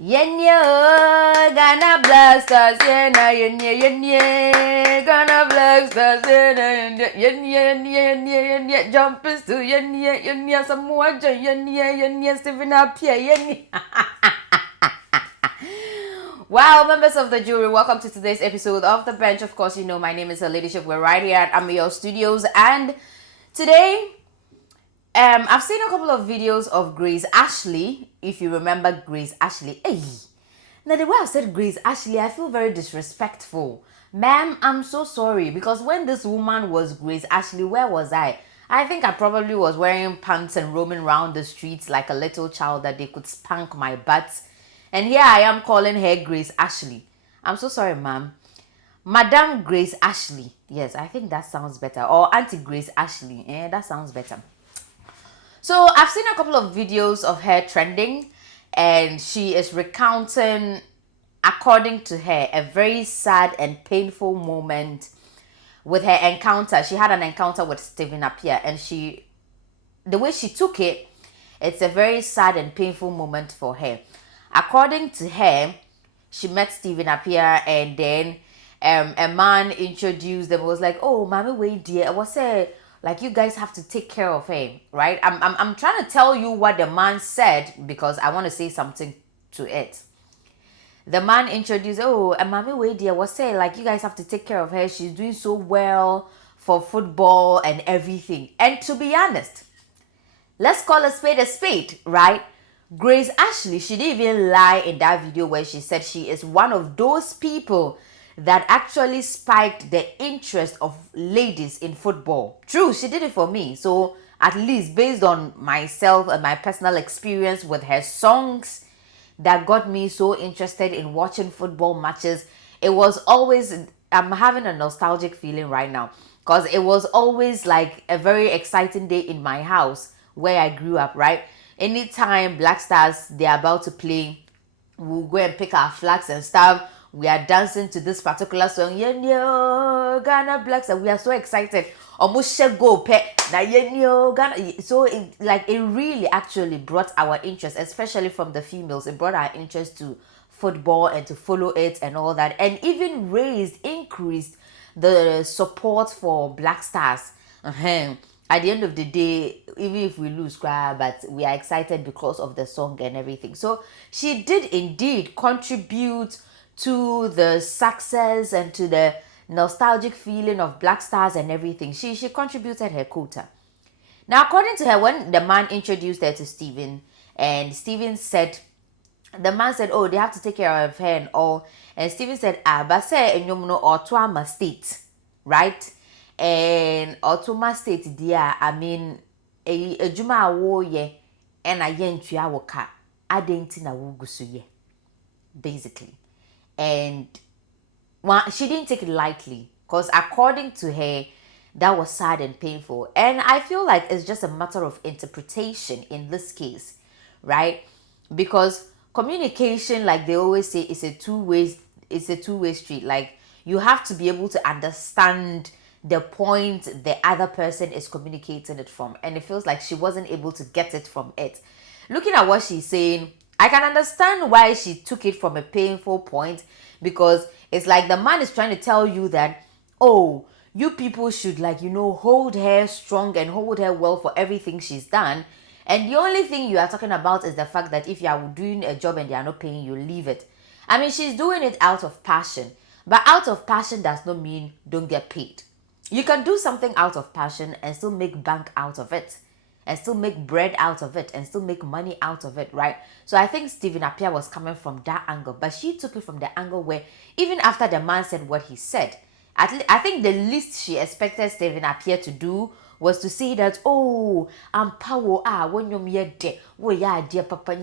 Yenya, Ghana Blasters, Yenya, Ghana Blasters, Yenya, jumpers to Yenya, Samoa, Yenya, Stephen up here, Yenya. Wow, members of the jury, welcome to today's episode of The Bench. Of course, you know my name is Ladyship. We're right here at Ameyaw Studios, and today, I've seen a couple of videos of Grace Ashley. If you remember Grace Ashley, hey, now the way I've said Grace Ashley, I feel very disrespectful. Ma'am, I'm so sorry, because when this woman was Grace Ashley, where was I? I think I probably was wearing pants and roaming around the streets like a little child that they could spank my butt. And here I am calling her Grace Ashley. I'm so sorry, ma'am. Madam Grace Ashley. Yes, I think that sounds better. Or Auntie Grace Ashley. That sounds better. So I've seen a couple of videos of her trending, and she is recounting, according to her, a very sad and painful moment with her encounter. She had an encounter with Stephen Appiah, and the way she took it, it's a very sad and painful moment for her. According to her, she met Stephen Appiah, and then a man introduced them. Was like, "Oh, mommy, wait, dear." I was say, like, you guys have to take care of her, right? I'm trying to tell you what the man said because I want to say something to it. The man introduced, "Oh, mommy, wait, dear." Was say, like, you guys have to take care of her. She's doing so well for football and everything. And to be honest, let's call a spade, right? Grace Ashley, she didn't even lie in that video where she said she is one of those people that actually spiked the interest of ladies in football. True, she did it for me. So at least based on myself and my personal experience with her songs that got me so interested in watching football matches, it was always, I'm having a nostalgic feeling right now because it was always like a very exciting day in my house where I grew up, right? Anytime Black Stars, they're about to play, we'll go and pick our flags and stuff. We are dancing to this particular song, Yenyo Ghana Black Stars. We are so excited. Almost go pet na Yenyo Ghana. So it really actually brought our interest, especially from the females. It brought our interest to football and to follow it and all that, and even increased the support for Black Stars. At the end of the day, even if we lose, but we are excited because of the song and everything. So she did indeed contribute to the success and to the nostalgic feeling of Black Stars and everything. She contributed her quota. Now, according to her, when the man introduced her to Stephen, and Stephen said, the man said, "Oh, they have to take care of her and all." And Stephen said, "But say, Otuama State, right? And Otoma State, dear, I mean, a Juma wo ye, and a yentua woka, adentina wugusuye, basically." And she didn't take it lightly because according to her, that was sad and painful. And I feel like it's just a matter of interpretation in this case, right? Because communication, like they always say, is a two-way street. Like, you have to be able to understand the point the other person is communicating it from. And it feels like she wasn't able to get it from it. Looking at what she's saying, I can understand why she took it from a painful point, because it's like the man is trying to tell you that, oh, you people should, like, hold her strong and hold her well for everything she's done. And the only thing you are talking about is the fact that if you are doing a job and they are not paying you, leave it. I mean, she's doing it out of passion. But out of passion does not mean don't get paid. You can do something out of passion and still make bank out of it, and still make bread out of it, and still make money out of it, right? So I think Stephen Appiah was coming from that angle, but she took it from the angle where even after the man said what he said, I think the least she expected Stephen Appiah to do was to say that, "Oh, I'm power when you're dead, oh yeah, dear papa,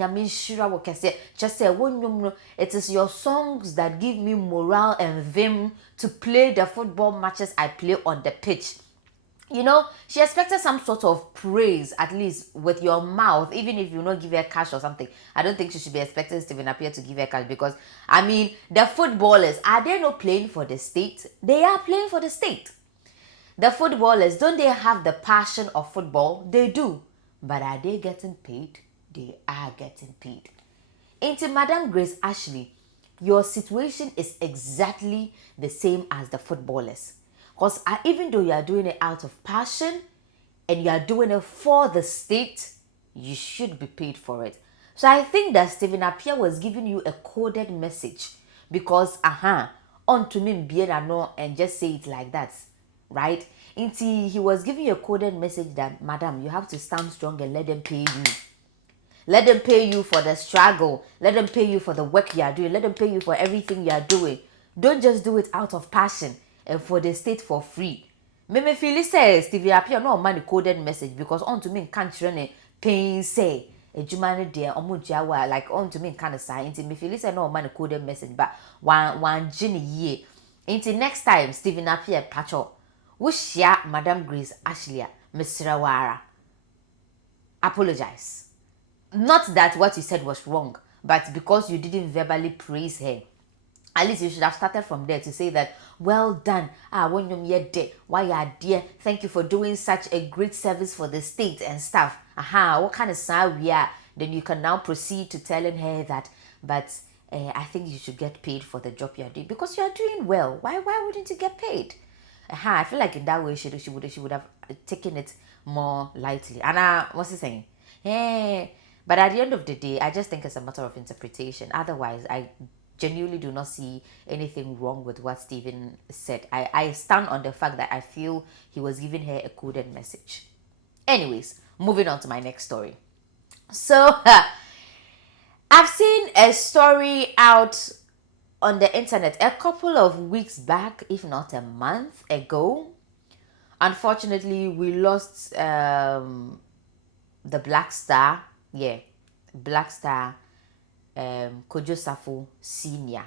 just say when it is your songs that give me morale and vim to play the football matches I play on the pitch." She expected some sort of praise, at least with your mouth, even if you not give her cash or something. I don't think she should be expecting Stephen Appiah to give her cash, because, I mean, the footballers, are they not playing for the state? They are playing for the state. The footballers, don't they have the passion of football? They do. But are they getting paid? They are getting paid. Into Madam Grace Ashley, your situation is exactly the same as the footballers. Because even though you are doing it out of passion and you are doing it for the state, you should be paid for it. So I think that Stephen Appiah was giving you a coded message because, on to me, no, and just say it like that, right? Until he was giving you a coded message that, Madam, you have to stand strong and let them pay you. Let them pay you for the struggle. Let them pay you for the work you are doing. Let them pay you for everything you are doing. Don't just do it out of passion and for the state for free. Me feel says Stevie Appiah no money coded message because on to me can't run pain say ejuma no de omo like on to me kind of say me feel say no money coded message but one genie ye. Until next time Stephen Appiah pacho wo share Madam Grace Ashley Mr. Wara. Apologize. Not that what you said was wrong, but because you didn't verbally praise her. At least you should have started from there to say that, well done. When you're dead, why you are dear? Thank you for doing such a great service for the state and stuff. What kind of sound we are? Then you can now proceed to telling her that, but I think you should get paid for the job you are doing because you are doing well. Why wouldn't you get paid? I feel like in that way she would have taken it more lightly. And what's he saying? Hey. But at the end of the day, I just think it's a matter of interpretation. Otherwise, I genuinely do not see anything wrong with what Stephen said. I stand on the fact that I feel he was giving her a coded message. Anyways, moving on to my next story. So, I've seen a story out on the internet a couple of weeks back, if not a month ago. Unfortunately, we lost the Black Star. Yeah, Black Star, Kwadwo Safo Senior,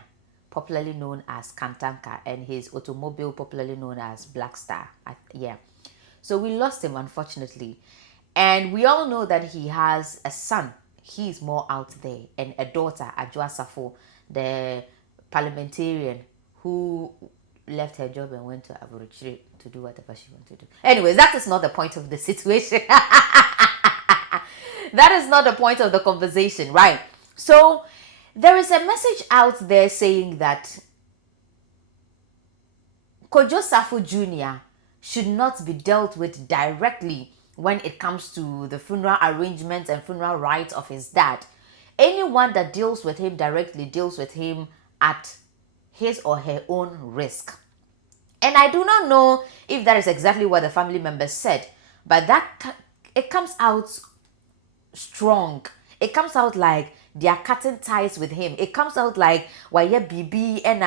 popularly known as Kantanka, and his automobile popularly known as Black Star. Yeah, so we lost him unfortunately, and we all know that he has a son. He's more out there, and a daughter, Ajua Safo, the parliamentarian who left her job and went to Aburuchiri to do whatever she wanted to do. Anyways, that is not the point of the situation. That is not the point of the conversation, right? So there is a message out there saying that Kwadwo Safo Jr. should not be dealt with directly when it comes to the funeral arrangements and funeral rites of his dad. Anyone that deals with him directly deals with him at his or her own risk. And I do not know if that is exactly what the family members said, but it comes out strong. It comes out like they are cutting ties with him. It comes out like why BB and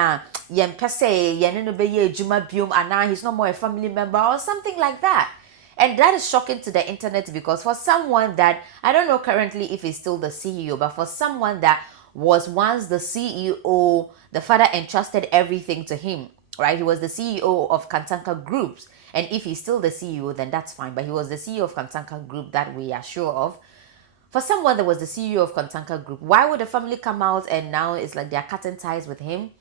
yempese yenenobeye juma bium and now he's no more a family member or something like that. And that is shocking to the internet because for someone that I don't know currently if he's still the CEO, but for someone that was once the CEO, the father entrusted everything to him, right? He was the CEO of Kantanka Groups. And if he's still the CEO, then that's fine. But he was the CEO of Kantanka Group that we are sure of. For someone that was the CEO of Kantanka Group, why would the family come out and now it's like they're cutting ties with him?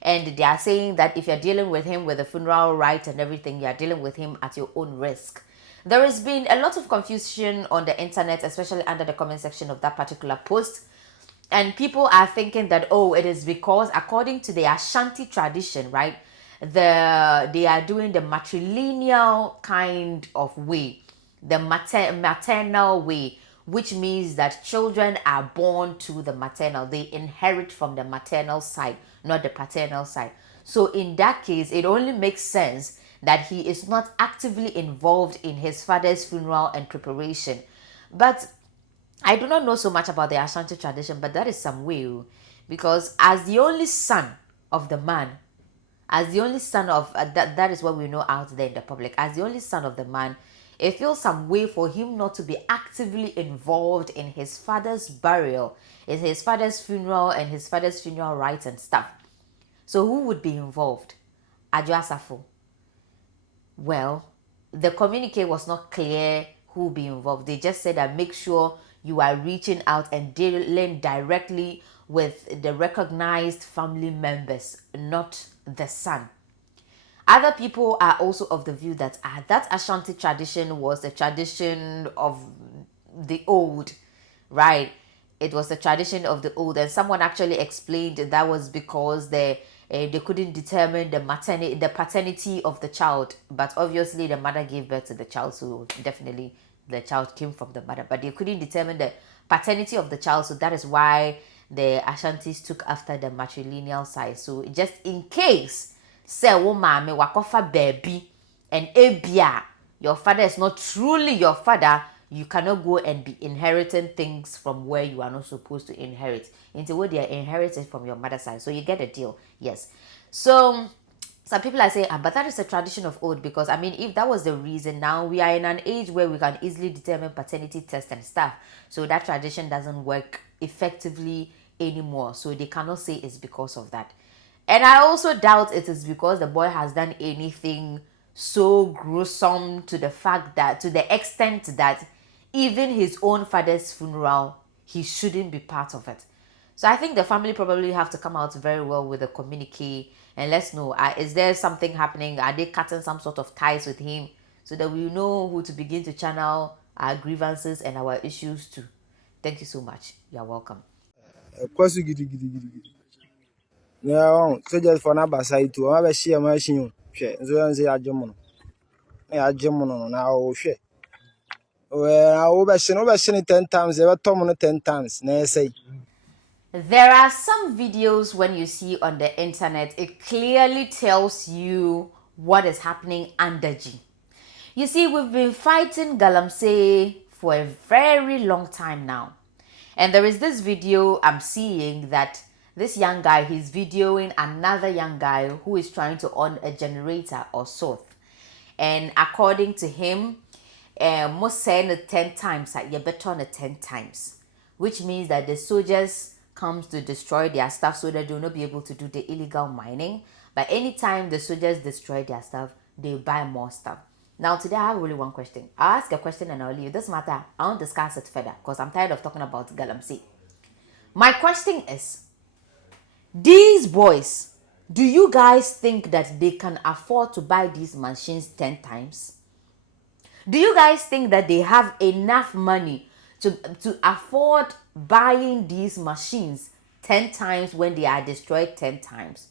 And they are saying that if you're dealing with him with the funeral rite and everything, you're dealing with him at your own risk. There has been a lot of confusion on the internet, especially under the comment section of that particular post. And people are thinking that, oh, it is because according to the Ashanti tradition, right, they are doing the matrilineal kind of way, the maternal way, which means that children are born to the maternal. They inherit from the maternal side, not the paternal side. So in that case, it only makes sense that he is not actively involved in his father's funeral and preparation. But I do not know so much about the Ashanti tradition, but that is some way, because as the only son of the man, as the only son of, that is what we know out there in the public, as the only son of the man, it feels some way for him not to be actively involved in his father's burial, in his father's funeral and his father's funeral rites and stuff. So who would be involved? Ajua Safo. Well, the communique was not clear who would be involved. They just said that make sure you are reaching out and dealing directly with the recognized family members, not the son. Other people are also of the view that that Ashanti tradition was a tradition of the old, right? it was the tradition of the old, and someone actually explained that was because they couldn't determine the paternity of the child, but obviously the mother gave birth to the child, so definitely the child came from the mother, but they couldn't determine the paternity of the child, so that is why the Ashantis took after the matrilineal side. So just in case say woman me wakofa baby and ebia your father is not truly your father, you cannot go and be inheriting things from where you are not supposed to inherit into what they are inherited from your mother's side. So you get a deal. Yes. So some people are saying, but that is a tradition of old, because I mean, if that was the reason, now we are in an age where we can easily determine paternity test and stuff. So that tradition doesn't work effectively anymore. So they cannot say it's because of that. And I also doubt it is because the boy has done anything so gruesome to the fact that, to the extent that even his own father's funeral, he shouldn't be part of it. So I think the family probably have to come out very well with a communique and let's know, is there something happening? Are they cutting some sort of ties with him so that we know who to begin to channel our grievances and our issues to? Thank you so much. You're welcome. Kwasi gidi gidi gidi gidi. Now, so just for number side too. I'm share machine. Share. So you say ajemono. Na ajemono na o share. Well, over 10 times. Ever tomo 10 times. Na say. There are some videos when you see on the internet, it clearly tells you what is happening under G. You see, we've been fighting Galamsey for a very long time now. And there is this video I'm seeing that this young guy, he's videoing another young guy who is trying to own a generator or so. And according to him, most saying it 10 times, you better on it 10 times. Which means that the soldiers comes to destroy their stuff so that they will not be able to do the illegal mining. But anytime the soldiers destroy their stuff, they buy more stuff. Now today I have only one question. I'll ask a question and I'll leave. It doesn't matter. I won't discuss it further because I'm tired of talking about Galamsey. My question is, these boys, do you guys think that they can afford to buy these machines 10 times? Do you guys think that they have enough money to afford buying these machines 10 times when they are destroyed 10 times?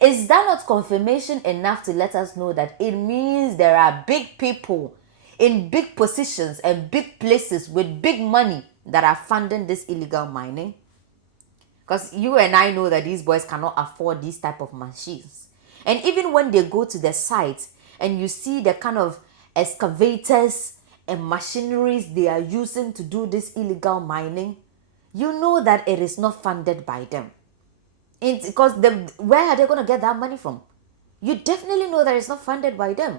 Is that not confirmation enough to let us know that it means there are big people in big positions and big places with big money that are funding this illegal mining? Because you and I know that these boys cannot afford these type of machines. And even when they go to the site and you see the kind of excavators and machineries they are using to do this illegal mining, you know that it is not funded by them. It's because where are they going to get that money from? You definitely know that it's not funded by them.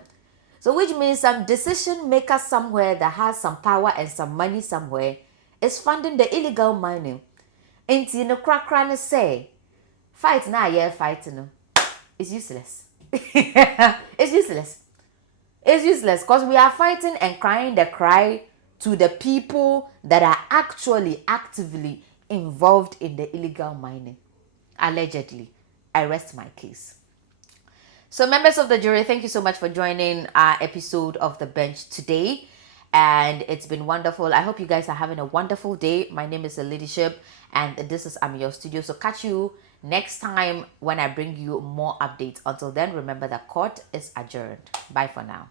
So which means some decision maker somewhere that has some power and some money somewhere is funding the illegal mining. And you know, crack say, fight now, yeah, fighting. It's useless. It's useless. It's useless because we are fighting and crying the cry to the people that are actually actively involved in the illegal mining. Allegedly. I rest my case. So members of the jury, thank you so much for joining our episode of The Bench today. And it's been wonderful. I hope you guys are having a wonderful day. My name is Leadership and this is Ameyaw Studio. So catch you next time when I bring you more updates. Until then, remember that court is adjourned. Bye for now.